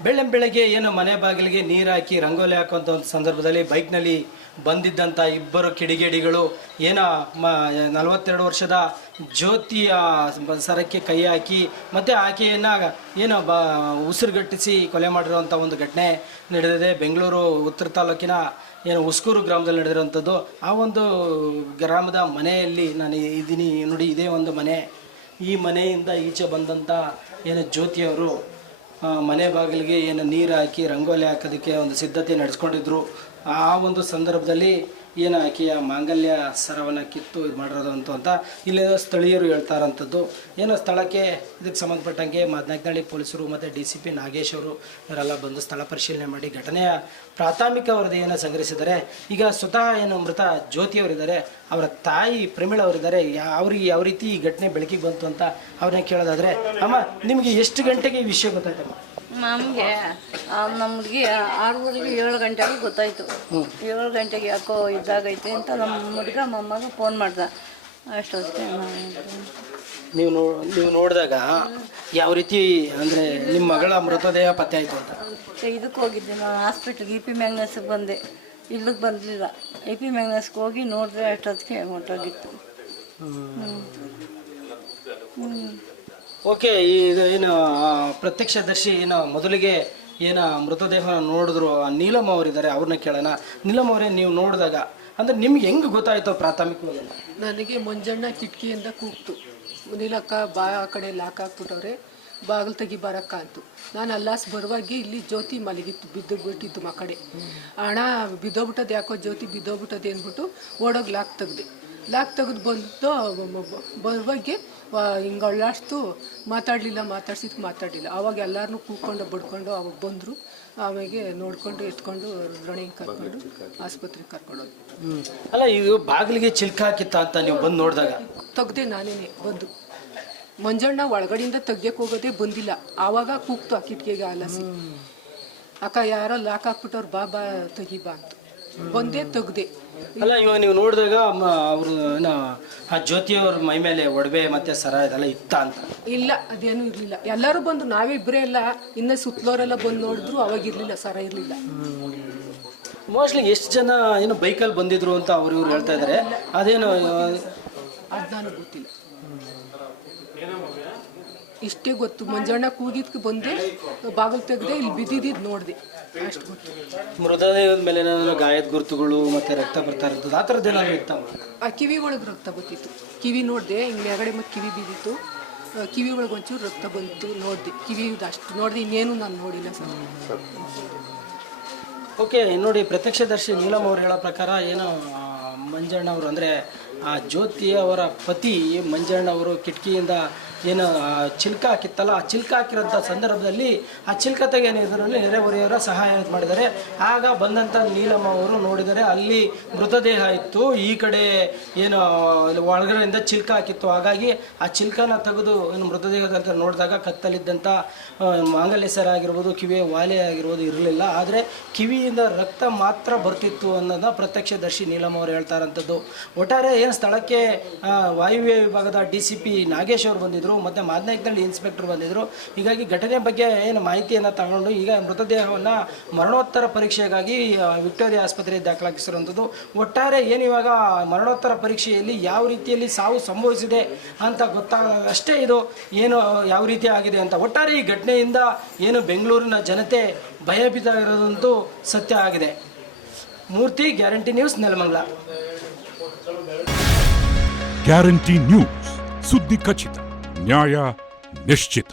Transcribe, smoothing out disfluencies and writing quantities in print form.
ಬೆಳಗ್ಗೆ ಏನು ಮನೆ ಬಾಗಿಲಿಗೆ ನೀರು ಹಾಕಿ ರಂಗೋಲಿ ಹಾಕುವಂಥ ಒಂದು ಸಂದರ್ಭದಲ್ಲಿ ಬೈಕ್ನಲ್ಲಿ ಬಂದಿದ್ದಂಥ ಇಬ್ಬರು ಕಿಡಿಗೇಡಿಗಳು ಏನೋ 42 ವರ್ಷದ ಜ್ಯೋತಿಯ ಸರಕ್ಕೆ ಕೈ ಹಾಕಿ ಮತ್ತು ಆಕೆಯನ್ನು ಏನೋ ಉಸಿರುಗಟ್ಟಿಸಿ ಕೊಲೆ ಮಾಡಿರುವಂಥ ಒಂದು ಘಟನೆ ನಡೆದಿದೆ. ಬೆಂಗಳೂರು ಉತ್ತರ ತಾಲೂಕಿನ ಏನು ಉಸ್ಕೂರು ಗ್ರಾಮದಲ್ಲಿ ನಡೆದಿರುವಂಥದ್ದು. ಆ ಒಂದು ಗ್ರಾಮದ ಮನೆಯಲ್ಲಿ ನಾನು ಇದ್ದೀನಿ ನೋಡಿ, ಇದೇ ಒಂದು ಮನೆ. ಈ ಮನೆಯಿಂದ ಈಚೆ ಬಂದಂಥ ಏನು ಜ್ಯೋತಿಯವರು ಮನೆ ಬಾಗಿಲಿಗೆ ಏನು ನೀರು ಹಾಕಿ ರಂಗೋಲಿ ಹಾಕೋದಕ್ಕೆ ಒಂದು ಸಿದ್ಧತೆ ನಡೆಸ್ಕೊಂಡಿದ್ರು. ಆ ಒಂದು ಸಂದರ್ಭದಲ್ಲಿ ಏನು ಆಕೆಯ ಮಾಂಗಲ್ಯ ಸರವನ್ನು ಕಿತ್ತು ಇದು ಮಾಡಿರೋದು ಅಂತ ಇಲ್ಲಿನ ಸ್ಥಳೀಯರು ಹೇಳ್ತಾರಂಥದ್ದು. ಏನೋ ಸ್ಥಳಕ್ಕೆ ಇದಕ್ಕೆ ಸಂಬಂಧಪಟ್ಟಂಗೆ ಮಾದನಾಯಕನಹಳ್ಳಿ ಪೊಲೀಸರು ಮತ್ತು DCP ನಾಗೇಶ್ ಅವರು ಇವರೆಲ್ಲ ಬಂದು ಸ್ಥಳ ಪರಿಶೀಲನೆ ಮಾಡಿ ಘಟನೆಯ ಪ್ರಾಥಮಿಕ ವರದಿಯನ್ನು ಸಂಗ್ರಹಿಸಿದ್ದಾರೆ. ಈಗ ಸ್ವತಃ ಏನು ಮೃತ ಜ್ಯೋತಿಯವರಿದ್ದಾರೆ, ಅವರ ತಾಯಿ ಪ್ರಮೀಳ ಅವರಿದ್ದಾರೆ. ಅವ್ರಿಗೆ ಯಾವ ರೀತಿ ಈ ಘಟನೆ ಬೆಳಕಿಗೆ ಬಂತು ಅಂತ ಅವ್ರನ್ನ ಕೇಳೋದಾದರೆ, ಅಮ್ಮ ನಿಮಗೆ ಎಷ್ಟು ಗಂಟೆಗೆ ಈ ವಿಷಯ ಗೊತ್ತಾಯ್ತಮ್ಮ? ನಮಗೆ ನಮ್ಮ ಹುಡುಗಿ 6:30 7 ಗಂಟೆಗೆ ಗೊತ್ತಾಯಿತು. 7 ಗಂಟೆಗೆ ಯಾಕೋ ಇದಾಗೈತೆ ಅಂತ ನಮ್ಮ ಹುಡುಗ ಮೊಮ್ಮಗ ಫೋನ್ ಮಾಡ್ದ. ಅಷ್ಟೊತ್ತಿಗೆ ನೀವು ನೋಡಿದಾಗ ಯಾವ ರೀತಿ ಅಂದರೆ ನಿಮ್ಮ ಮಗಳ ಮೃತದೇಹ ಪತ್ತೆ ಆಯಿತು ಅಂತ? ಇದಕ್ಕೆ ಹೋಗಿದ್ದೆ ನಾನು, ಹಾಸ್ಪಿಟ್ಲಿಗೆ EP ಮ್ಯಾಗ್ನಸ್ಗೆ ಬಂದೆ. ಇಲ್ಲಿಗೆ ಬಂದಲಿಲ್ಲ. EP ಮ್ಯಾಗ್ನಸ್ಗೆ ಹೋಗಿ ನೋಡಿದ್ರೆ ಅಷ್ಟೊತ್ತಿಗೆ ಹೊರಟೋಗಿತ್ತು. ಓಕೆ, ಈಗ ಏನು ಪ್ರತ್ಯಕ್ಷದರ್ಶಿ ಏನು ಮೊದಲಿಗೆ ಏನು ಮೃತದೇಹ ನೋಡಿದ್ರು ನೀಲಮ್ಮ ಅವರಿದ್ದಾರೆ, ಅವ್ರನ್ನ ಕೇಳೋಣ. ನೀಲಮ್ಮ ಅವರೇ, ನೀವು ನೋಡಿದಾಗ ಅಂದರೆ ನಿಮ್ಗೆ ಹೆಂಗೆ ಗೊತ್ತಾಯಿತು ಪ್ರಾಥಮಿಕವಾಗಿ? ನನಗೆ ಮಂಜಣ್ಣ ಕಿಟಕಿಯಿಂದ ಕೂಗ್ತು, ನೀಲಕ್ಕ ಬಾ ಆ ಕಡೆ ಲಾಕ್ ಹಾಕ್ಬಿಟ್ಟವ್ರೆ, ಬಾಗಿಲು ತೆಗಿ ಬರಕ್ಕ ಅಂತು. ನಾನು ಅಲ್ಲಾಸ್ ಬರುವಾಗಿ ಇಲ್ಲಿ ಜ್ಯೋತಿ ಮಲಗಿತ್ತು, ಬಿದ್ದುಬಿಟ್ಟಿದ್ದು ಆ ಕಡೆ. ಹಣ ಬಿದ್ದೋಗ್ಬಿಟ್ಟದ್ದು, ಯಾಕೋ ಜ್ಯೋತಿ ಬಿದ್ದೋಗ್ಬಿಟ್ಟದೆ ಅಂದ್ಬಿಟ್ಟು ಓಡೋಗಿ ಲಾಕ್ ತೆಗೆದು ಬಂದು ಬರುವಾಗೆ ಹಿಂಗೆ ಅಳ್ಳಾಡ್ತು. ಮಾತಾಡ್ಸಿದ್ದು ಮಾತಾಡಲಿಲ್ಲ. ಆವಾಗ ಎಲ್ಲರನ್ನೂ ಕೂತ್ಕೊಂಡು ಬಡ್ಕೊಂಡು ಅವಾಗ ಬಂದರು. ಆಮೇಲೆ ನೋಡ್ಕೊಂಡು ಎತ್ಕೊಂಡು ರುದ್ರಣಿಗೆ ಕರ್ಕೊಂಡು ಆಸ್ಪತ್ರೆಗೆ ಕರ್ಕೊಂಡೋದು. ಅಲ್ಲ, ಇದು ಬಾಗಿಲಿಗೆ ಚಿಲ್ಕ ಹಾಕಿತ್ತ ಅಂತ ನೀವು ಬಂದು ನೋಡಿದಾಗ? ತೆಗ್ದೆ ನಾನೇನೆ ಬಂದು. ಮಂಜಣ್ಣ ಒಳಗಡೆಯಿಂದ ತೆಗ್ಯಕ್ಕೆ ಹೋಗೋದೇ ಬಂದಿಲ್ಲ. ಆವಾಗ ಕೂಗ್ತು ಆ ಕಿಟಕಿಗೆ ಆಲಸಿ, ಅಕ್ಕ ಯಾರೋ ಲಾಕ್ ಹಾಕ್ಬಿಟ್ಟವ್ರು, ಬಾ ತೆಗಿ ಬಾ ಅಂತ. ಬಂದೇ ತೆಗ್ದೆ. ಅಲ್ಲ, ಇವಾಗ ನೀವು ನೋಡಿದಾಗ ಅವರು ಏನೋ ಆ ಜ್ಯೋತಿಯವ್ರ ಮೈ ಮೇಲೆ ಒಡವೆ ಮತ್ತೆ ಸರ ಇದೆಲ್ಲ ಇತ್ತ ಅಂತ? ಇಲ್ಲ, ಅದೇನು ಇರಲಿಲ್ಲ. ಎಲ್ಲರೂ ಬಂದು, ನಾವೇ ಇಬ್ಬರೇ ಎಲ್ಲ, ಇನ್ನು ಸುತ್ತಲೋರೆಲ್ಲ ಬಂದು ನೋಡಿದ್ರು, ಅವಾಗ ಇರಲಿಲ್ಲ, ಸರ ಇರಲಿಲ್ಲ. ಮೋಸ್ಟ್ಲಿ ಎಷ್ಟು ಜನ ಏನು ಬೈಕಲ್ಲಿ ಬಂದಿದ್ರು ಅಂತ ಇವ್ರು ಹೇಳ್ತಾ ಇದ್ದಾರೆ. ಅದೇನು ಅದು ನನಗೆ ಗೊತ್ತಿಲ್ಲ. ಇಷ್ಟೇ ಗೊತ್ತು, ಮಂಜಣ್ಣ ಕೂಗಿದ್ಕೆ ಬಂದೆ, ಬಾಗಿಲು ತೆಗೆದೆ, ಇಲ್ಲಿ ಬಿದ್ದಿದ್ದು ನೋಡಿದೆ, ಅಷ್ಟು ಗೊತ್ತು. ಮೃತದೇಹದ ಮೇಲೆ ಗಾಯದ ಗುರುತುಗಳು ಮತ್ತೆ ರಕ್ತ ಬರ್ತಾ ಇರ್ತದೆ, ಆ ಥರದ್ದು ಏನಾದ್ರು ಇತ್ತಮ್ಮ? ಆ ಕಿವಿ ಒಳಗೆ ರಕ್ತ ಬರ್ತಿತ್ತು. ಕಿವಿ ನೋಡಿದೆ, ಹಿಂಗೆ ಮೇಗಡೆ ಮತ್ತು ಕಿವಿ ಬಿದ್ದಿತ್ತು. ಕಿವಿ ಒಳಗೆ ಒಂಚೂರು ರಕ್ತ ಬಂತು, ನೋಡಿದೆ. ಕಿವಿದು ಅಷ್ಟು ನೋಡಿದೆ, ಇನ್ನೇನು ನಾನು ನೋಡಿಲ್ಲ ಸರ್. ಓಕೆ, ನೋಡಿ, ಪ್ರತ್ಯಕ್ಷದರ್ಶಿ ನೀಲಮ್ಮ ಅವ್ರು ಹೇಳೋ ಪ್ರಕಾರ ಏನು ಮಂಜಣ್ಣವರು ಅಂದರೆ ಆ ಜ್ಯೋತಿ ಅವರ ಪತಿ ಮಂಜಣ್ಣವರು ಕಿಟಕಿಯಿಂದ ಏನು ಚಿಲ್ಕ ಹಾಕಿತ್ತಲ್ಲ, ಆ ಚಿಲ್ಕ ಹಾಕಿರೋಂಥ ಸಂದರ್ಭದಲ್ಲಿ ಆ ಚಿಲ್ಕ ತೆಗೆಯೋದ್ರಲ್ಲಿ ನೆರೆಹೊರೆಯವರ ಸಹಾಯ ಮಾಡಿದ್ದಾರೆ. ಆಗ ಬಂದಂಥ ನೀಲಮ್ಮ ಅವರು ನೋಡಿದರೆ ಅಲ್ಲಿ ಮೃತದೇಹ ಇತ್ತು, ಈ ಕಡೆ ಏನು ಒಳಗಡೆಯಿಂದ ಚಿಲ್ಕ ಹಾಕಿತ್ತು. ಹಾಗಾಗಿ ಆ ಚಿಲ್ಕನ ತೆಗೆದು ಏನು ಮೃತದೇಹದಂತ ನೋಡಿದಾಗ ಕತ್ತಲಿದ್ದಂಥ ಮಾಂಗಲ್ಯ ಸರ ಆಗಿರ್ಬೋದು, ಕಿವಿಯ ವಾಲೆ ಆಗಿರ್ಬೋದು ಇರಲಿಲ್ಲ. ಆದರೆ ಕಿವಿಯಿಂದ ರಕ್ತ ಮಾತ್ರ ಬರ್ತಿತ್ತು ಅನ್ನೋದನ್ನ ಪ್ರತ್ಯಕ್ಷದರ್ಶಿ ನೀಲಮ್ಮ ಅವರು ಹೇಳ್ತಾ ಇರೋಂಥದ್ದು. ಒಟ್ಟಾರೆ ಏನು ಸ್ಥಳಕ್ಕೆ ವಾಯುವ್ಯ ವಿಭಾಗದ DCP ನಾಗೇಶ್ ಅವರು ಬಂದಿದ್ದರು ಮತ್ತು ಮಾದನಾಯಕನಹಳ್ಳಿ ಇನ್ಸ್ಪೆಕ್ಟರ್ ಬಂದಿದ್ದರು. ಹೀಗಾಗಿ ಘಟನೆ ಬಗ್ಗೆ ಏನು ಮಾಹಿತಿಯನ್ನು ತಗೊಂಡು ಈಗ ಮೃತದೇಹವನ್ನು ಮರಣೋತ್ತರ ಪರೀಕ್ಷೆಗಾಗಿ ವಿಕ್ಟೋರಿಯಾ ಆಸ್ಪತ್ರೆಗೆ ದಾಖಲಾಗಿಸಿರುವಂಥದ್ದು. ಒಟ್ಟಾರೆ ಏನು ಇವಾಗ ಮರಣೋತ್ತರ ಪರೀಕ್ಷೆಯಲ್ಲಿ ಯಾವ ರೀತಿಯಲ್ಲಿ ಸಾವು ಸಂಭವಿಸಿದೆ ಅಂತ ಗೊತ್ತಾಗಷ್ಟೇ ಇದು ಏನು ಯಾವ ರೀತಿ ಆಗಿದೆ ಅಂತ. ಒಟ್ಟಾರೆ ಈ ಘಟನೆಯಿಂದ ಏನು ಬೆಂಗಳೂರಿನ ಜನತೆ ಭಯಭೀತ ಇರೋದಂತೂ ಸತ್ಯ ಆಗಿದೆ. Murthy, guarantee news, Nelamangala. Guarantee news, ಸುದ್ದಿ ಖಚಿತ, ನ್ಯಾಯ ನಿಶ್ಚಿತ.